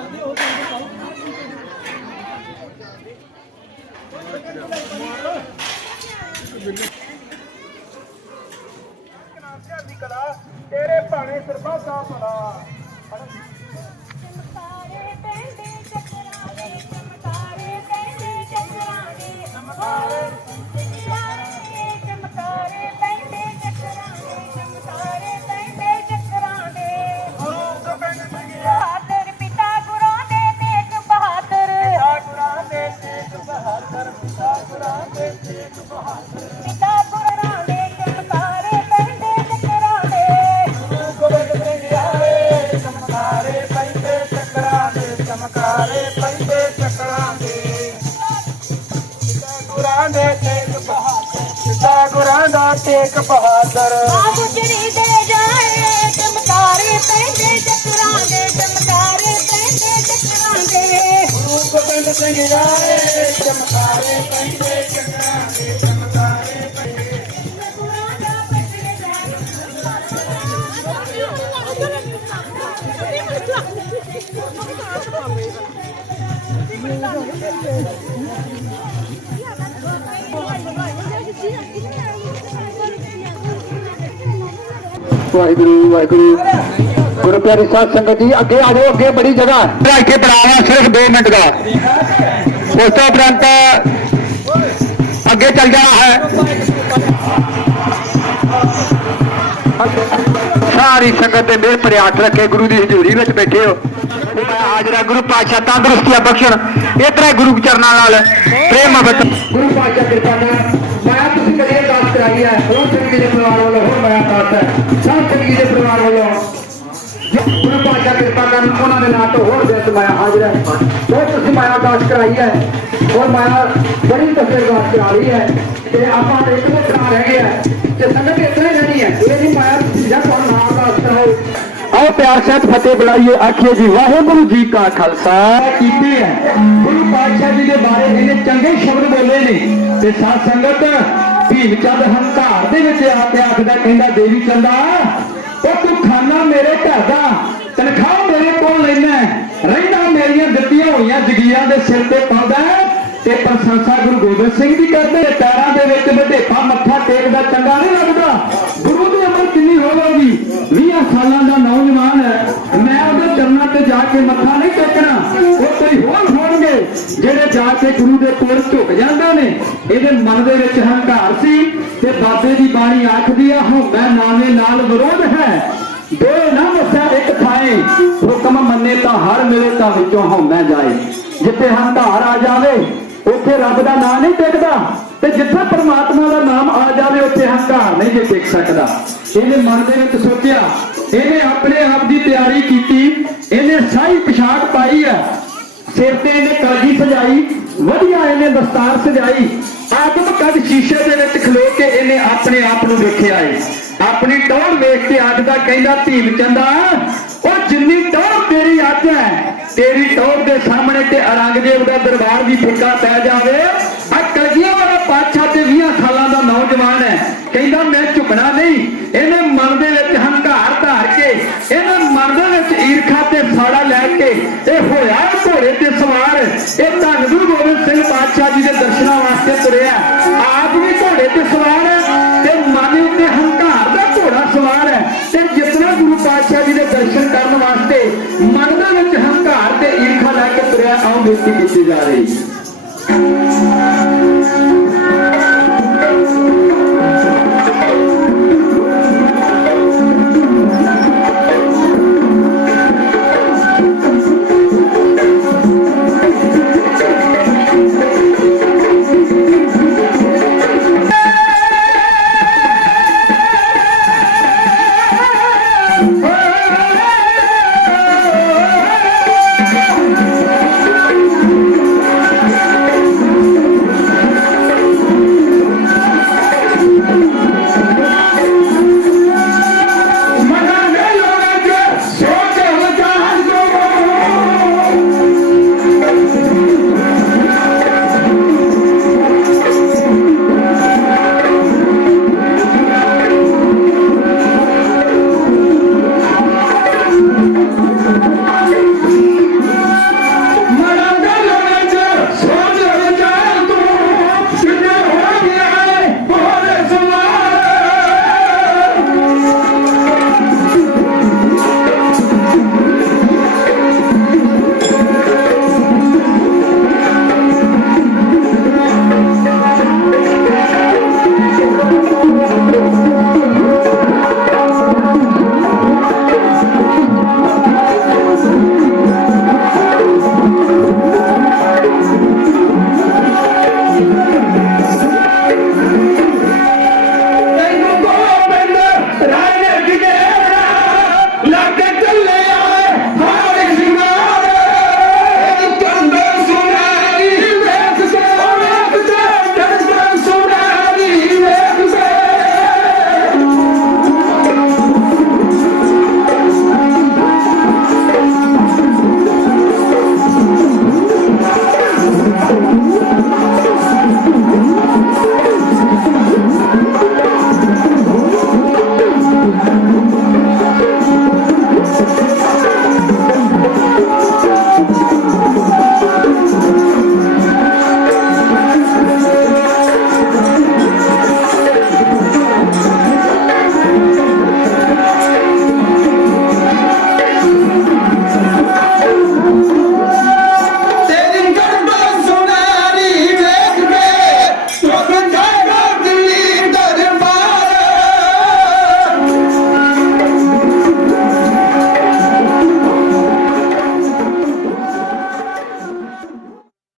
ਕਰਦੇ ਉਹ ਤੁਹਾਨੂੰ ਪਾਓ ਕਨਾਸਿਆ ਦੀ ਕਲਾ ਤੇਰੇ ਭਾਣੇ ਸਰਬਾ ਦਾ ਭਲਾ ਤੇਗ ਬਹਾਦਰ। ਆ ਗੁਜਰੀ ਦੇ ਜਾਏ ਚਮਕਾਰੇ ਪੈਂਦੇ ਚੱਕਰਾਂ ਦੇ ਚਮਕਾਰੇ ਪੈਂਦੇ ਚੱਕਰਾਂ ਦੇ ਗੁਰੂ ਗੋਬਿੰਦ ਸਿੰਘ ਜਾਏ ਚਮਕਾਰੇ ਪੈਂਦੇ ਚੱਕਰਾਂ ਦੇ ਚਮਕਾਰੇ ਵਾਹਿਗੁਰੂ ਵਾਹਿਗੁਰੂ। ਗੁਰੂ ਪਿਆਰੀ ਸਾਧ ਸੰਗਤ ਜੀ ਅੱਗੇ ਆ ਜਾਓ ਅੱਗੇ ਬੜੀ ਜਗ੍ਹਾ ਹੈ। ਇੱਥੇ ਪੜਾਵਾ ਸਿਰਫ 2 ਮਿੰਟ ਦਾ। ਉਸ ਤੋਂ ਉਪਰੰਤ ਅੱਗੇ ਚੱਲ ਜਾਣਾ ਹੈ। ਸਾਰੀ ਸੰਗਤ ਦੇ ਮੇਰ ਭਰੇ ਹੱਥ ਰੱਖੇ ਗੁਰੂ ਦੀ ਹਜ਼ੂਰੀ ਵਿੱਚ ਬੈਠੇ ਹੋ। ਤੇ ਮੈਂ ਹਾਜ਼ਰਾ ਗੁਰੂ ਪਾਤਸ਼ਾਹ ਤੰਦਰੁਸਤੀਆਂ ਬਖਸ਼ਣ। ਇਸ ਤਰ੍ਹਾਂ ਗੁਰੂ ਚਰਨਾਂ ਨਾਲ ਪ੍ਰੇਮ ਮੁਹੱਬਤ ਗੁਰੂ ਪਾਤਸ਼ਾਹ ਕਿਰਪਾ ਨਾਲ ਮੈਂ ਤੁਸੀਂ ਕਦੇ ਕਰਾਈ ਹੈ। ਹੋਰ ਜੀ ਦੇ ਪਰਿਵਾਰ ਵੱਲੋਂ ਹੋਰ ਮੈਂ ਹੈ। ਸਭ ਜੀ ਦੇ ਪਰਿਵਾਰ ਵੱਲੋਂ ਗੁਰੂ ਪਾਤਸ਼ਾਹ ਕਿਰਪਾ ਕਰਨ ਉਹਨਾਂ ਦੇ ਨਾਂ ਤੋਂ ਹੋਰ ਬੇਸ ਮੈਂ ਹਾਜ਼ਰ ਹੈ। ਜੋ ਤੁਸੀਂ ਮਾਇਆ ਅਰਦਾਸ ਕਰਾਈ ਹੈ। ਹੋਰ ਮਾਇਆ ਬੜੀ ਤਸਵੀਰ ਅਰਦਾਸ ਕਰਾ ਲਈ ਹੈ। ਤੇ ਆਪਾਂ ਤੇ ਇੱਕ ਦੇ ਕਰਾ ਰਹਿ ਹੈ। ਤੇ ਸੰਗਤ ਇਤਨਾ ਹੀ ਰਹਿਣੀ ਹੈ। ਇਹ ਨਹੀਂ ਮਾਇਆ ਜਾਂ ਤੁਹਾਨੂੰ ਨਾਮ ਅਰਦਾਸ ਕਰਾਓ। ਆਓ ਪਿਆਰ ਸਹਿਤ ਫਤਿਹ ਬੁਲਾਈਏ। ਆਖੀਏ ਜੀ ਵਾਹਿਗੁਰੂ ਜੀ ਕਾ ਖਾਲਸਾ। ਕੀਤੀ ਹੈ। ਗੁਰੂ ਪਾਤਸ਼ਾਹ ਜੀ ਦੇ ਬਾਰੇ ਇਹਨੇ ਚੰਗੇ ਸ਼ਬਦ ਬੋਲੇ ਨੇ। ਤੇ ਸਾਧ ਸੰਗਤ ਭੀਮ ਚੰਦ ਹੰਕਾਰ ਦੇ ਵਿੱਚ ਆ ਕੇ ਆਖਦਾ, ਕਹਿੰਦਾ, ਦੇਵੀ ਚੰਦਾ, ਉਹ ਤੂੰ ਖਾਣਾ ਮੇਰੇ ਘਰ ਦਾ, ਤਨਖਾਹ ਮੇਰੇ ਕੋਲ ਲੈਣਾ ਰਹਿਣਾ ਮੇਰੀਆਂ ਦਿੱਤੀਆਂ ਹੋਈਆਂ ਜਗੀਰਾਂ ਦੇ ਸਿਰ ਤੇ ਪਾਉਂਦਾ ਤੇ ਪ੍ਰਸ਼ੰਸਾ ਗੁਰੂ ਗੋਬਿੰਦ ਸਿੰਘ ਦੀ ਕਰਦੇ ਪੈਰਾਂ ਦੇ ਵਿੱਚ ਵਧੇਪਾ ਮੱਥਾ ਟੇਕਦਾ, ਚੰਗਾ ਨਹੀਂ ਲੱਗਦਾ। ਗੁਰੂ ਦੀ ਉਮਰ ਕਿੰਨੀ ਹੋਵੇਗੀ? 20 ਸਾਲਾਂ ਦਾ ਨੌਜਵਾਨ ਹੈ। ਮੈਂ ਉਹਦੇ ਚਰਨਾਂ ਤੇ ਜਾ ਕੇ ਮੱਥਾ ਨਹੀਂ ਟੇਕਣਾ। ਉਹ ਕੋਈ ਹੋਰ ਹੋਣਗੇ ਜਿਹੜੇ ਜਾ ਕੇ ਗੁਰੂ ਦੇ ਕੋਲ ਝੁਕ ਜਾਂਦੇ ਨੇ। ਇਹਦੇ ਮਨ ਦੇ ਵਿੱਚ ਹੰਕਾਰ ਸੀ ਤੇ ਬਾਬੇ ਦੀ ਬਾਣੀ ਆਖਦੀ ਆ ਹਉਮੈ ਨਾਮੇ ਨਾਲ ਵਿਰੋਧ ਹੈ। ਦੇ ਨਾ ਵਸਿਆ ਇੱਕ ਥਾਏ, ਹੁਕਮ ਮੰਨੇ ਤਾਂ ਹਰ ਮਿਲੇ ਤਾਂ ਵਿੱਚੋਂ ਹਉਮੈ ਜਾਏ। ਜਿੱਥੇ ਹੰਕਾਰ ਆ ਜਾਵੇ, ਉੱਥੇ ਰੱਬ ਦਾ ਨਾਮ ਨਹੀਂ ਟਿਕਦਾ। ਤੇ ਜਿੱਥੇ ਪਰਮਾਤਮਾ ਦਾ ਨਾਮ ਆ ਜਾਵੇ, ਉੱਥੇ ਹੰਕਾਰ ਨਹੀਂ ਜੇ ਟਿਕ ਸਕਦਾ। ਇਹਨੇ ਮਨ ਦੇ ਵਿੱਚ ਸੋਚਿਆ, ਇਹਨੇ ਆਪਣੇ ਆਪ ਦੀ ਤਿਆਰੀ ਕੀਤੀ, ਇਹਨੇ ਸਾਈ ਪੋਸ਼ਾਕ ਪਾਈ ਹੈ। ਸਿਰ ਤੇ ਇਹਨੇ ਕਲਗੀ ਸਜਾਈ, ਵਧੀਆ ਇਹਨੇ ਦਸਤਾਰ ਸਜਾਈ। ਆਦਮ ਸ਼ੀਸ਼ੇ ਦੇ ਵਿੱਚ ਖਲੋ ਕੇ ਇਹਨੇ ਆਪਣੇ ਆਪ ਨੂੰ ਵੇਖਿਆ ਏ। ਆਪਣੀ ਟੌਰ ਵੇਖ ਕੇ ਆਖਦਾ ਕਹਿੰਦਾ ਭੀਮ ਚੰਦਾ ਉਹ ਜਿੰਨੀ ਟੌਰ ਤੇਰੀ ਅੱਜ ਹੈ, ਤੇਰੀ ਟੌਰ ਦੇ ਸਾਹਮਣੇ ਤੇ ਔਰੰਗਜ਼ੇਬ ਦਾ ਦਰਬਾਰ ਵੀ ਫਿੱਕਾ ਪੈ ਜਾਵੇ ਆ ਕਲਗੀਆਂ ਵਾਲਾ ਪਾਤਸ਼ਾਹ ਤੇ 20 ਸਾਲਾਂ ਦਾ ਨੌਜਵਾਨ ਹੈ। ਕਹਿੰਦਾ, ਮੈਂ ਝੁਕਣਾ ਨਹੀਂ। ਇਹਨੇ ਮਨ ਦੇ ਵਿੱਚ ਹੰਕਾਰ ਧਾਰ ਕੇ, ਇਹਨੇ ਮਨ ਦੇ ਵਿੱਚ ਈਰਖਾ ਤੇ ਸਾੜਾ ਲੈ ਕੇ, ਇਹ ਹੋਇਆ ਘੋੜੇ ਤੇ ਸਵਾਰ, ਇਹ ਧੰਨ ਗੁਰੂ ਗੋਬਿੰਦ ਸਿੰਘ ਪਾਤਸ਼ਾਹ ਜੀ ਦੇ ਦਰਸ਼ਨਾਂ ਪਾਤਸ਼ਾਹ ਜੀ ਦੇ ਦਰਸ਼ਨ ਕਰਨ ਵਾਸਤੇ ਮਨ ਦੇ ਵਿੱਚ ਹੰਕਾਰ ਤੇ ਈਰਖਾ ਲੈ ਕੇ ਤੁਰਿਆ ਆਉਂ ਬੇਨਤੀ ਕੀਤੀ ਜਾ ਰਹੀ।